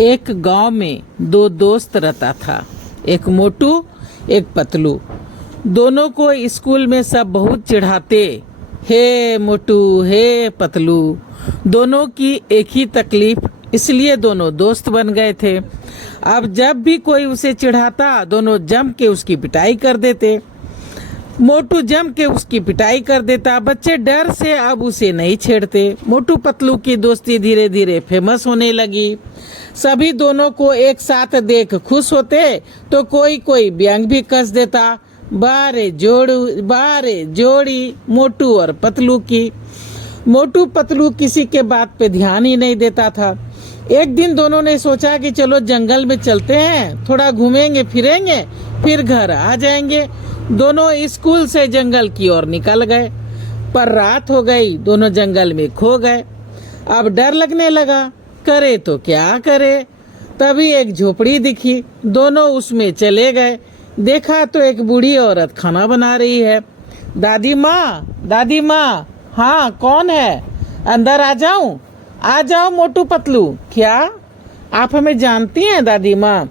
एक गांव में दो दोस्त रहता था। एक मोटू, एक पतलू। दोनों को स्कूल में सब बहुत चिढ़ाते। हे मोटू, हे पतलू। दोनों की एक ही तकलीफ, इसलिए दोनों दोस्त बन गए थे। अब जब भी कोई उसे चिढ़ाता, दोनों जम के उसकी पिटाई कर देते। मोटू जम के उसकी पिटाई कर देता। बच्चे डर से अब उसे नहीं छेड़ते। मोटू पतलू की दोस्ती धीरे धीरे फेमस होने लगी। सभी दोनों को एक साथ देख खुश होते तो कोई कोई व्यंग भी कस देता। बारे जोड़ी मोटू और पतलू की। मोटू पतलू किसी के बात पे ध्यान ही नहीं देता था। एक दिन दोनों ने सोचा कि चलो जंगल में चलते हैं, थोड़ा घूमेंगे फिरेंगे, फिर घर आ जाएंगे। दोनों स्कूल से जंगल की ओर निकल गए, पर रात हो गई। दोनों जंगल में खो गए। अब डर लगने लगा, करे तो क्या करे। तभी एक झोपड़ी दिखी। दोनों उसमें चले गए। देखा तो एक बूढ़ी औरत खाना बना रही है। दादी माँ, हाँ कौन है? अंदर आ जाऊं? आ जाओ मोटू पतलू। क्या आप हमें जानती हैं दादी माँ?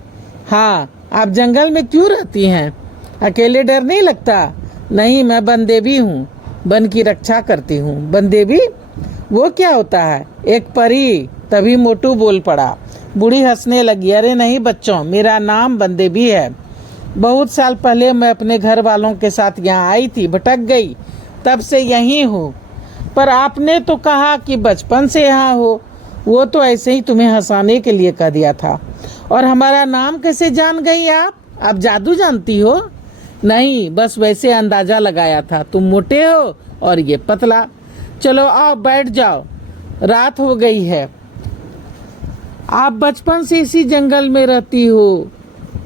हाँ, आप जंगल में क्यों रहती हैं? अकेले डर नहीं लगता? नहीं, मैं बनदेवी हूँ, वन की रक्षा करती हूँ। बनदेवी? वो क्या होता है? एक परी। तभी मोटू बोल पड़ा। बूढ़ी हंसने लगी। अरे नहीं बच्चों, मेरा नाम बनदेवी है। बहुत साल पहले मैं अपने घर वालों के साथ यहाँ आई थी, भटक गई, तब से यहीं हूँ। पर आपने तो कहा कि बचपन से यहाँ हो। वो तो ऐसे ही तुम्हें हंसाने के लिए कह दिया था। और हमारा नाम कैसे जान गई आप? आप जादू जानती हो? नहीं, बस वैसे अंदाजा लगाया था। तुम मोटे हो और ये पतला। चलो आओ बैठ जाओ, रात हो गई है। आप बचपन से इसी जंगल में रहती हो,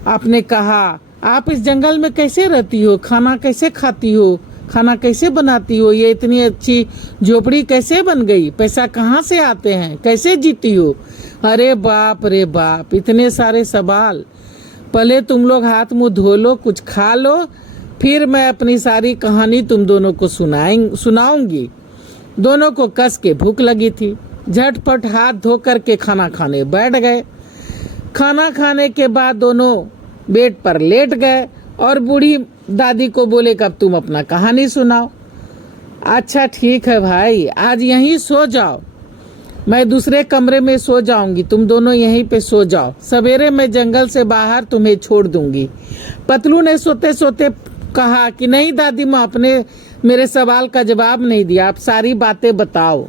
आपने कहा। आप इस जंगल में कैसे रहती हो? खाना कैसे खाती हो? खाना कैसे बनाती हो? ये इतनी अच्छी झोपड़ी कैसे बन गई? पैसा कहाँ से आते हैं? कैसे जीती हो? अरे बाप रे बाप, इतने सारे सवाल। पहले तुम लोग हाथ मुंह धो लो, कुछ खा लो, फिर मैं अपनी सारी कहानी तुम दोनों को सुनाऊंगी। दोनों को कस के भूख लगी थी। झटपट हाथ धो करके खाना खाने बैठ गए। खाना खाने के बाद दोनों बेड पर लेट गए और बूढ़ी दादी को बोले कि अब तुम अपना कहानी सुनाओ। अच्छा ठीक है भाई, आज यहीं सो जाओ, मैं दूसरे कमरे में सो जाऊंगी, तुम दोनों यहीं पे सो जाओ। सवेरे मैं जंगल से बाहर तुम्हें छोड़ दूंगी। पतलू ने सोते सोते कहा कि नहीं दादी माँ, आपने मेरे सवाल का जवाब नहीं दिया, आप सारी बातें बताओ।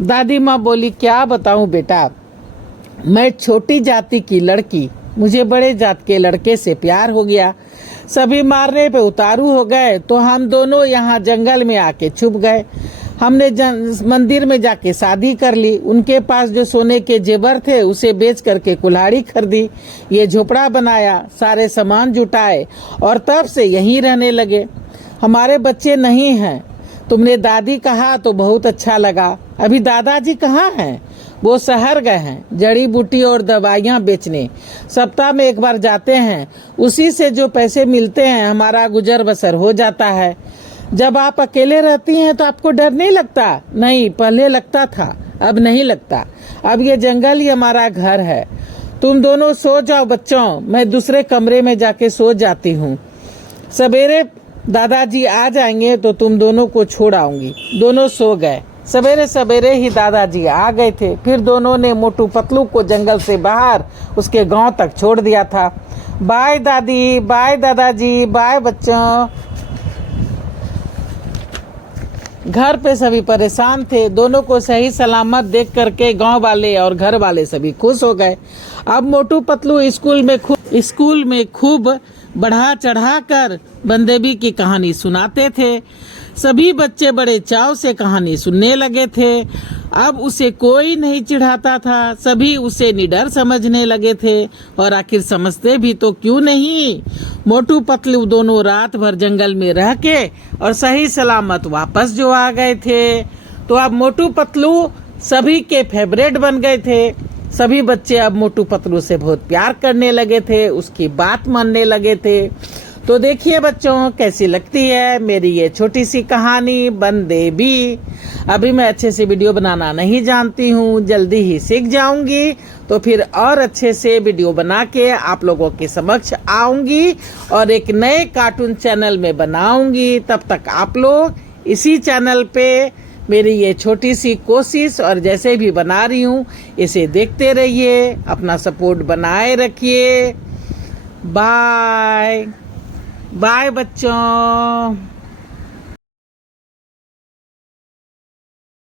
दादी माँ बोली, क्या बताऊं बेटा, मैं छोटी जाति की लड़की, मुझे बड़े जात के लड़के से प्यार हो गया। सभी मारने पे उतारू हो गए तो हम दोनों यहाँ जंगल में आके छुप गए। हमने मंदिर में जाके शादी कर ली। उनके पास जो सोने के जेवर थे उसे बेच करके कुल्हाड़ी खरीदी, ये झोपड़ा बनाया, सारे सामान जुटाए और तब से यहीं रहने लगे। हमारे बच्चे नहीं हैं। तुमने दादी कहा तो बहुत अच्छा लगा। अभी दादाजी कहाँ हैं? वो शहर गए हैं जड़ी बूटी और दवाइयाँ बेचने। सप्ताह में एक बार जाते हैं, उसी से जो पैसे मिलते हैं हमारा गुजर बसर हो जाता है। जब आप अकेले रहती हैं तो आपको डर नहीं लगता? नहीं, पहले लगता था, अब नहीं लगता। अब ये जंगल ही हमारा घर है। तुम दोनों सो जाओ बच्चों, मैं दूसरे कमरे में जाके सो जाती हूँ। सवेरे दादाजी आ जाएंगे तो तुम दोनों को छोड़ आऊंगी। दोनों सो गए। सवेरे सवेरे ही दादाजी आ गए थे। फिर दोनों ने मोटू पतलू को जंगल से बाहर उसके गांव तक छोड़ दिया था। बाय दादी, बाय दादाजी, बाय बच्चों। घर पे सभी परेशान थे। दोनों को सही सलामत देख करके गांव वाले और घर वाले सभी खुश हो गए। अब मोटू पतलू स्कूल में खूब बढ़ा चढ़ा कर बनदेवी की कहानी सुनाते थे। सभी बच्चे बड़े चाव से कहानी सुनने लगे थे। अब उसे कोई नहीं चिढ़ाता था। सभी उसे निडर समझने लगे थे और आखिर समझते भी तो क्यों नहीं। मोटू पतलू दोनों रात भर जंगल में रह के और सही सलामत वापस जो आ गए थे। तो अब मोटू पतलू सभी के फेवरेट बन गए थे। सभी बच्चे अब मोटू पतलू से बहुत प्यार करने लगे थे, उसकी बात मानने लगे थे। तो देखिए बच्चों, कैसी लगती है मेरी ये छोटी सी कहानी बंदे बी। अभी मैं अच्छे से वीडियो बनाना नहीं जानती हूँ, जल्दी ही सीख जाऊंगी तो फिर और अच्छे से वीडियो बना के आप लोगों के समक्ष आऊंगी और एक नए कार्टून चैनल में बनाऊंगी। तब तक आप लोग इसी चैनल पे मेरी ये छोटी सी कोशिश और जैसे भी बना रही हूँ इसे देखते रहिए, अपना सपोर्ट बनाए रखिए। बाय बाय बच्चों।